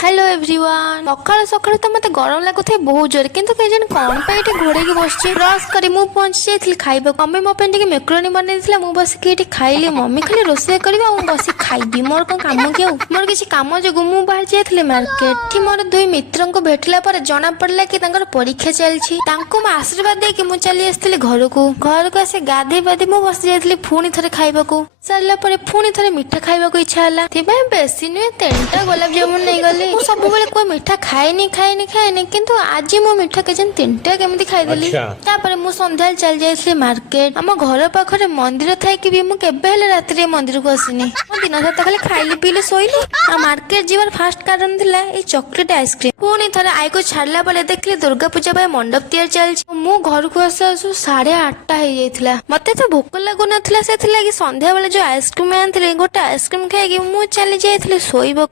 hello everyone सकाल सकाल तो मत गरम लगुए बहुत जोर किंतु कौन पे घोड़े बस ब्रश कर पहुंची जाइए खाइबा मम्मी मो मेक्रोनी बनई मु बसिक खाइली मम्मी खाली रोसे कर बस खाइबी मोर कौन कम कि मोर किसी कम जो मुझे बाहर जाइए मार्केट मोर दुई मित्र को भेटला जना पड़ा कि परीक्षा चलती आशीर्वाद देकी मुझे चली आसती घर को आस गाधे बाधे मुझे बस जाइए पुणी थे खाइबा सारा पुणी थे मिठा खाइबा इच्छा है बेसी नुहे 3टा गुलाब जामुन नहीं गली सब कोई मिठा खाएनी किंतु आज मो मिठा के 3टा केमी खाईदेली मु संध्या चल जाइए मार्केट आम घर पाखे मंदिर थाई कि मुझे राति मंदिर को आसनी दिन सात खाली खाइली पीली शोली मार्केट जीवन फास्ट कारण था चॉकलेट आइसक्रीम पुणी थे आई को छाड़ा बेले देखली दुर्गा पूजा मंडप तैयार चलती मु घर को आसु आसु 8:30 हो जाता मत तो भोक लगुन से संध्या बेले जो आइसक्रीम आनी गोटे आइसक्रीम खाई मुझे चली जाइए शोबा